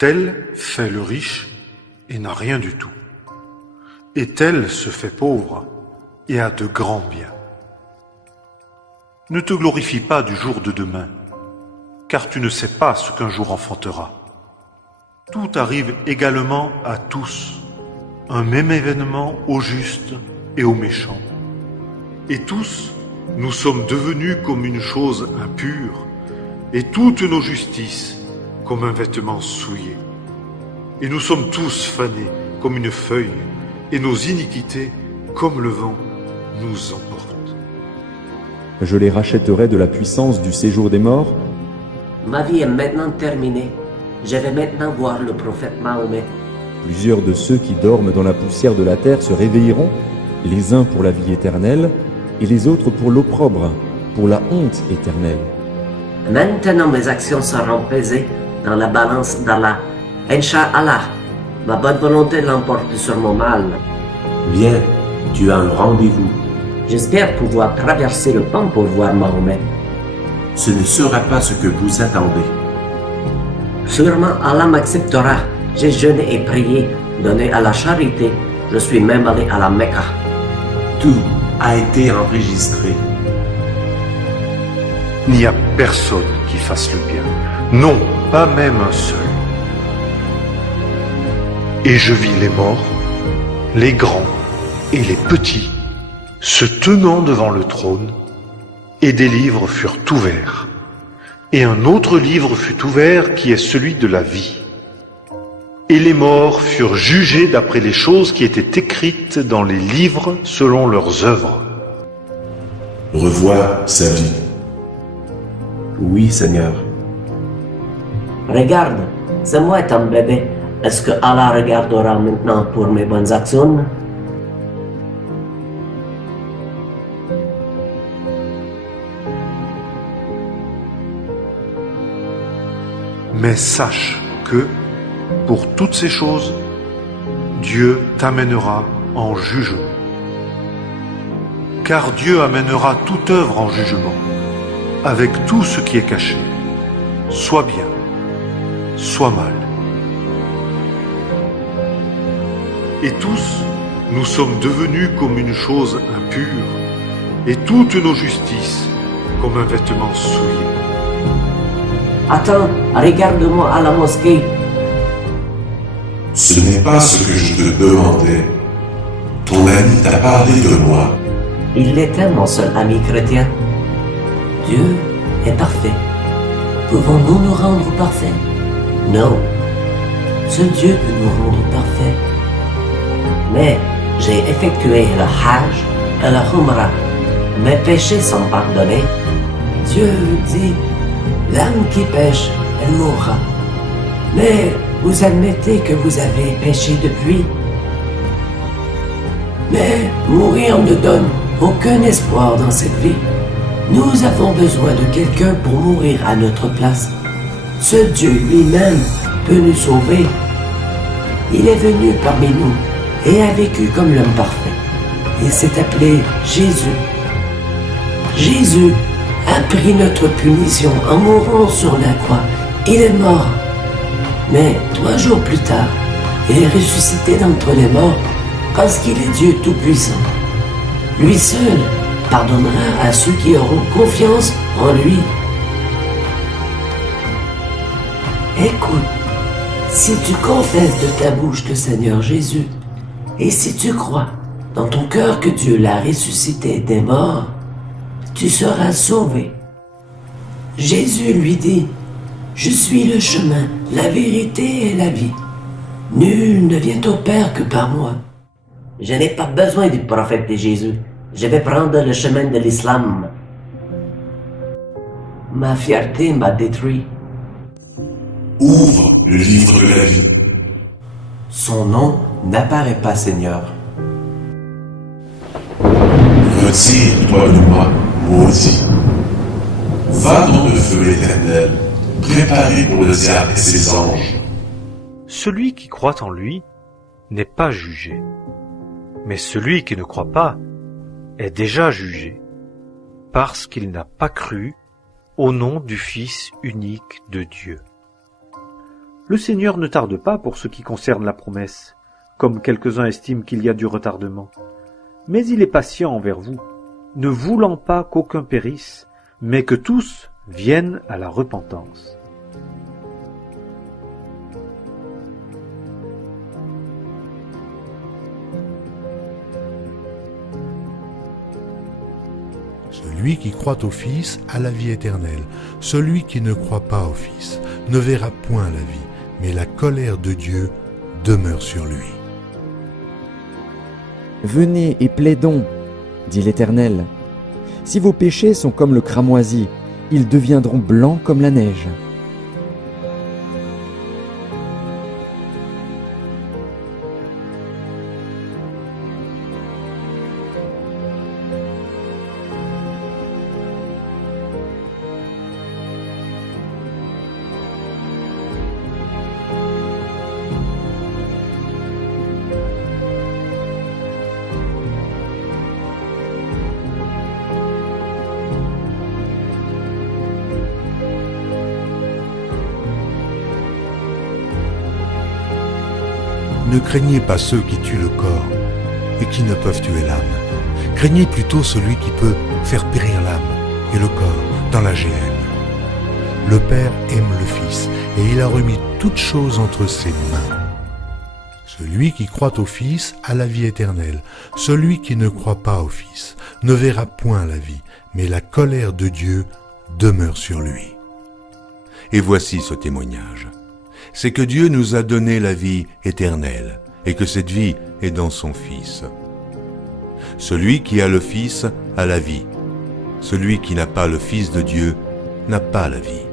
Tel fait le riche et n'a rien du tout. Et tel se fait pauvre et a de grands biens. Ne te glorifie pas du jour de demain, car tu ne sais pas ce qu'un jour enfantera. Tout arrive également à tous, un même événement aux justes et aux méchants. Et tous, nous sommes devenus comme une chose impure, et toutes nos justices comme un vêtement souillé. Et nous sommes tous fanés comme une feuille, et nos iniquités, comme le vent, nous emportent. Je les rachèterai de la puissance du séjour des morts. Ma vie est maintenant terminée. Je vais maintenant voir le prophète Mahomet. Plusieurs de ceux qui dorment dans la poussière de la terre se réveilleront, les uns pour la vie éternelle, et les autres pour l'opprobre, pour la honte éternelle. Maintenant mes actions seront pesées dans la balance d'Allah. Inch'Allah, ma bonne volonté l'emporte sur mon mal. Viens, tu as un rendez-vous. J'espère pouvoir traverser le pont pour voir Mahomet. Ce ne sera pas ce que vous attendez. Sûrement Allah m'acceptera. J'ai jeûné et prié, donné à la charité. Je suis même allé à la Mecque. Tout a été enregistré. Il n'y a personne qui fasse le bien. Non, pas même un seul. Et je vis les morts, les grands et les petits, se tenant devant le trône, et des livres furent ouverts. Et un autre livre fut ouvert qui est celui de la vie. Et les morts furent jugés d'après les choses qui étaient écrites dans les livres selon leurs œuvres. Revois sa vie. Oui, Seigneur. Regarde, c'est moi ton bébé. Est-ce que Allah regardera maintenant pour mes bonnes actions? Mais sache que, pour toutes ces choses, Dieu t'amènera en jugement. Car Dieu amènera toute œuvre en jugement, avec tout ce qui est caché, soit bien, soit mal. Et tous, nous sommes devenus comme une chose impure, et toutes nos justices comme un vêtement souillé. Attends, regarde-moi à la mosquée. Ce n'est pas ce que je te demandais. Ton ami t'a parlé de moi. Il était mon seul ami chrétien. Dieu est parfait. Pouvons-nous nous rendre parfaits? Non. Seul Dieu peut nous rendre parfaits. Mais j'ai effectué le Hajj et la Umrah. Mes péchés sont pardonnés. Dieu dit, l'âme qui pêche, elle mourra. Mais vous admettez que vous avez péché depuis. Mais mourir ne donne aucun espoir dans cette vie. Nous avons besoin de quelqu'un pour mourir à notre place. Seul Dieu lui-même peut nous sauver. Il est venu parmi nous et a vécu comme l'homme parfait. Il s'est appelé Jésus. Jésus a pris notre punition en mourant sur la croix. Il est mort. Mais 3 jours plus tard, il est ressuscité d'entre les morts parce qu'il est Dieu Tout-Puissant. Lui seul pardonnera à ceux qui auront confiance en lui. Écoute, si tu confesses de ta bouche le Seigneur Jésus, et si tu crois dans ton cœur que Dieu l'a ressuscité des morts, tu seras sauvé. Jésus lui dit, « Je suis le chemin, la vérité et la vie. Nul ne vient au Père que par moi. » Je n'ai pas besoin du prophète de Jésus. Je vais prendre le chemin de l'islam. Ma fierté m'a détruit. Ouvre le livre de la vie. Son nom n'apparaît pas, Seigneur. Retire-toi de moi, maudit. Va dans le feu éternel, préparé pour le diable et ses anges. Celui qui croit en lui n'est pas jugé, mais celui qui ne croit pas est déjà jugé, parce qu'il n'a pas cru au nom du Fils unique de Dieu. Le Seigneur ne tarde pas pour ce qui concerne la promesse, comme quelques-uns estiment qu'il y a du retardement. Mais il est patient envers vous, ne voulant pas qu'aucun périsse, mais que tous viennent à la repentance. Celui qui croit au Fils a la vie éternelle. Celui qui ne croit pas au Fils ne verra point la vie, mais la colère de Dieu demeure sur lui. Venez et plaidons, dit l'Éternel. Si vos péchés sont comme le cramoisi, ils deviendront blancs comme la neige. Ne craignez pas ceux qui tuent le corps et qui ne peuvent tuer l'âme. Craignez plutôt celui qui peut faire périr l'âme et le corps dans la géhenne. Le Père aime le Fils et il a remis toutes choses entre ses mains. Celui qui croit au Fils a la vie éternelle. Celui qui ne croit pas au Fils ne verra point la vie, mais la colère de Dieu demeure sur lui. Et voici ce témoignage. C'est que Dieu nous a donné la vie éternelle, et que cette vie est dans son Fils. Celui qui a le Fils a la vie. Celui qui n'a pas le Fils de Dieu n'a pas la vie.